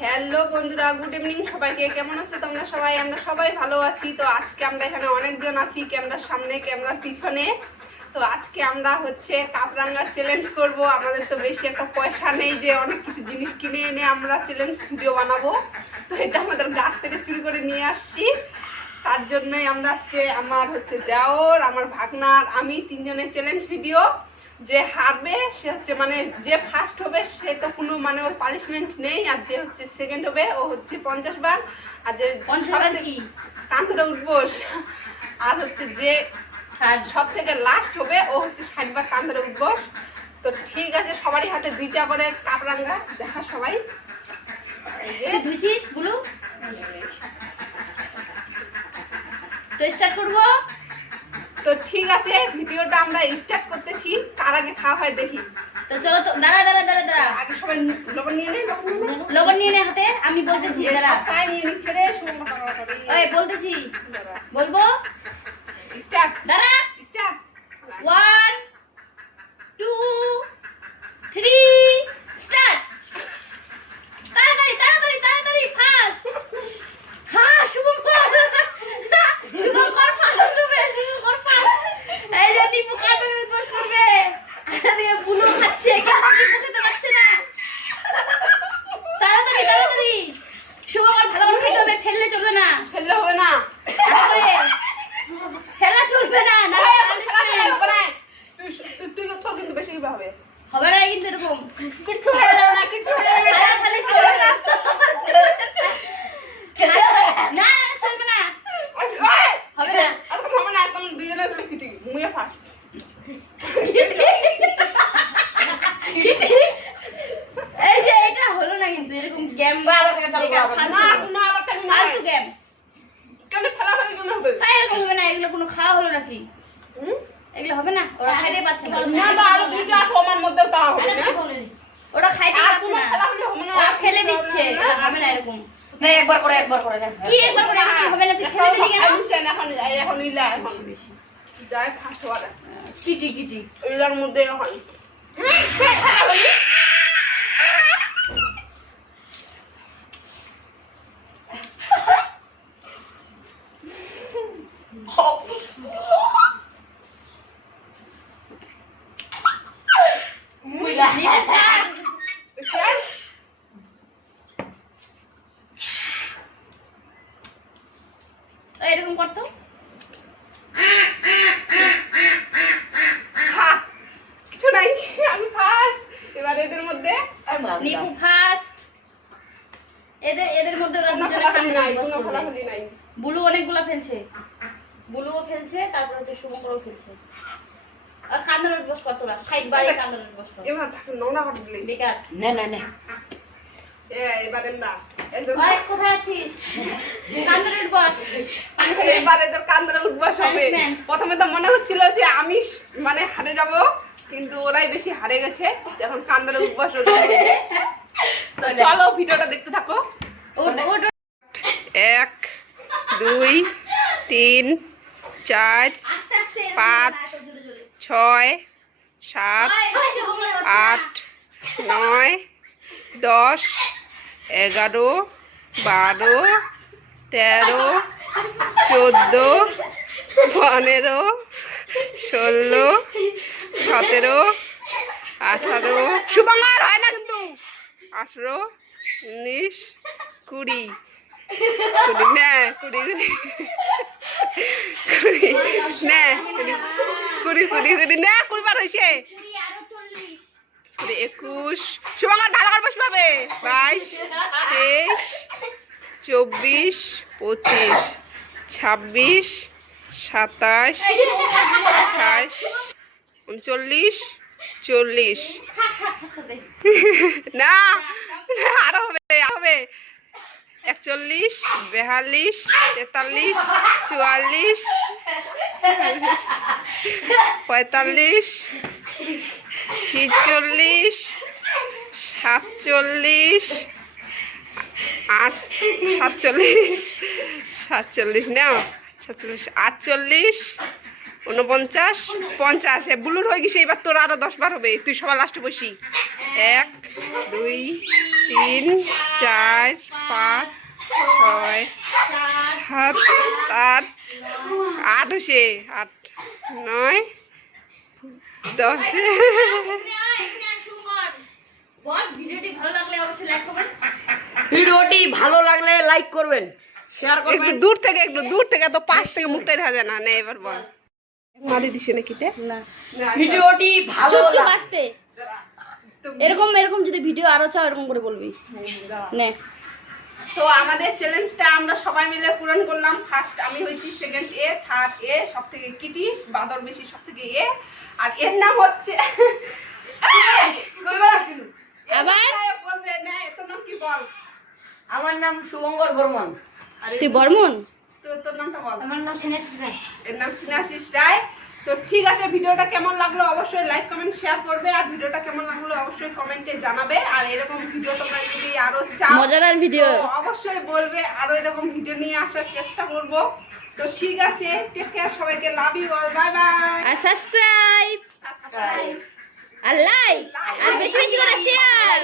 Hello বন্ধুরা, good evening সবাইকে। কেমন আছো তোমরা সবাই? আমরা সবাই ভালো আছি। তো আজকে আমরা এখানে অনেকজন আছি, ক্যামেরার সামনে ক্যামেরার পিছনে। তো আজকে আমরা হচ্ছে কাপরাঙ্গার চ্যালেঞ্জ করব। আমাদের তো বেশি একটা পয়সা নেই যে অনেক কিছু জিনিস কিনে এনে আমরা চ্যালেঞ্জ ভিডিও বানাবো। তো এটা আমাদের গাছ থেকে চুরি করে নিয়ে আসছি। তার জন্যই আমরা আজকে আমার হচ্ছে দেওর, আমার ভাগনার, আমি তিনজনের চ্যালেঞ্জ ভিডিও। যে হারবে সে হচ্ছে মানে যে ফার্স্ট হবে সে তো কোনো মানে ওর পানিশমেন্ট নেই, আর যে হচ্ছে সেকেন্ড হবে ও হচ্ছে 50 বার, আর যে 50 বার কি কাঁধটা উঠবোস, আর হচ্ছে যে সব থেকে লাস্ট হবে ও হচ্ছে 60 বার কাঁধটা উঠবোস। তো ঠিক আছে, সবারই হাতে 2টা করে কাপরাঙ্গা। দেখা সবাই ধুইছিস গুলো তো স্টার্ট করব। তো ঠিক আছে, ভিডিওটা আমরা স্টার্ট করতেছি। কার আগে খাওয়া হয় দেখি। তো চলো, তো দাঁড়া আগে সবাই লবণ নিয়ে নে। লবণ নিয়ে নে হাতে, আমি বলতেছি। দাঁড়া, কাই নিয়ে নিচ্ছে রে। এই বলতেছি, বলবো স্টার্ট। দাঁড়া, স্টার্ট। 1 2 3 স্টার্ট। তাড়াতাড়ি ফাস্ট। হ্যাঁ, শুভঙ্কর ফাস্ট হবে। শুভঙ্কর ফাস্ট। এই যে দীপু কাদের বস করবে, আরে বুলো খাচ্ছে, কিন্তু দীপু খেতে পারছে না। তাড়াতাড়ি শুভঙ্কর ভালো করে খেতে হবে, ফেললে চলবে না। ফেললে হবে না, ফেলা চলবে না। না তুই তো কিন্তু বেশি হবে হবে না, কিন্তু এরকম কিন্তু ফেলা যাবে না, কিন্তু ফেলে চলবে না। না চলবে না, হবে না। আজকে হবে না, একদম দুজনে তুই কিটি মুয়ে ফাস। এই যে এটা হলো না, কিন্তু এরকম গেম আবার থেকে চালু করব না। না আবার টাইম না, ফালতু গেম কেন ফেলা হয়ে গেল হবে? এরকম হবে না। এগুলো কোনো খাওয়া হলো নাকি? এগুলো হবে না, ওরা খাইতে পাচ্ছে না। না তো আরো 2টা আছে ওর মধ্যেও তা হবে না। ওরা খাইতে আর পাচ্ছে কোনো না, ফেলা হলে হবে না, ওরা ফেলে দিচ্ছে। ওরা হবে না এরকম। না একবার করে কি একবার করে হবে না? তুই ফেলে দিলি কেন? এখন ইলা এখন যাই ফাস্ট হওয়া কিটি ইলার মধ্যে হয়। এরকম করতো। কিছু নাই, আমি ফার্স্ট। এবার এদের মধ্যে নিপু ফার্স্ট। এদের মধ্যে ওরা দুজনে ফেলাফেলি নাই। বুলু অনেকগুলা ফেলছে, বুলুও ফেলছে, তারপর হচ্ছে শুভঙ্করও ফেলছে। আর কান্দনের বস কত না, 60 বারে কান্দনের বস কত। এবার তাকে নোনা করে দিলে বেকার। না এবারে না ওই কোথায় আছিস? কান্দনের বস। এবার এদের কান্দরে উঠবাস হবে। প্রথমে তো মনে হচ্ছিল যে আমি মানে হারে যাব, কিন্তু ওরাই বেশি হারে গেছে। এখন কান্দরে উঠবাস হবে। তো চলো ভিডিওটা দেখতে থাকো। 1 2 3 4 5 6 7 8 9 10 11 12 13 14 15 16 17 18 শুভঙ্কর হয় না কিন্তু 18 19 20 না 20 না 20 বার হয়েছে। 21 শুভঙ্কর ভালো করে বসে পাবে। 22 23 24 25 26 27 28 39 40 না আরো হবে 41 42 43 44 45 46 47 47 নাও 47 48 49 50 বুলুর হয়ে গেছে। এবার তোর আরো 10 বার হবে। তুই সবার লাস্টে বসি। 1 2 3 4 5 6 7 8 8 হয়েছে 8 9 10 ভিডিওটি ভালো লাগলে অবশ্যই লাইক করবেন। ভিডিওটি ভালো লাগলে লাইক করবেন, শেয়ার একটু করবেন। দূর থেকে তো পাশ থেকে মুখটাই দেখা যায় না। নে এবার বল মারি দিছে নাকি তে না ভিডিওটি ভালো চুপ চুপ লাগ- আসতে এরকম এরকম যদি ভিডিও আরো চাও এরকম করে বলবি নে। তো আমাদের চ্যালেঞ্জটা আমরা সবাই মিলে পূরণ করলাম। ফার্স্ট আমি হয়েছি, সেকেন্ড এ, থার্ড এ, সব থেকে কিটি, বাদর বেশি সব থেকে এ। আর এর নাম হচ্ছে আবার বলবে না, তোর নাম কি বল? আমার নাম শুভঙ্কর বর্মন। আর তুই বর্মন? তোর নামটা বল। আমার নাম স্নেহাশিস রায়। এর নাম স্নেহাশিস রায়। তো ঠিক আছে, ভিডিওটা কেমন লাগলো অবশ্যই লাইক কমেন্ট শেয়ার করবে। আর ভিডিওটা কেমন লাগলো অবশ্যই কমেন্টে জানাবে। আর এরকম ভিডিও তোমরা যদি আরো চাও মজাদার ভিডিও তো অবশ্যই বলবে, আরো এরকম ভিডিও নিয়ে আসার চেষ্টা করব। তো ঠিক আছে, টেক কেয়ার, সবাইকে love you all, bye bye. আর সাবস্ক্রাইব আর লাইক আর বেশি বেশি করে শেয়ার।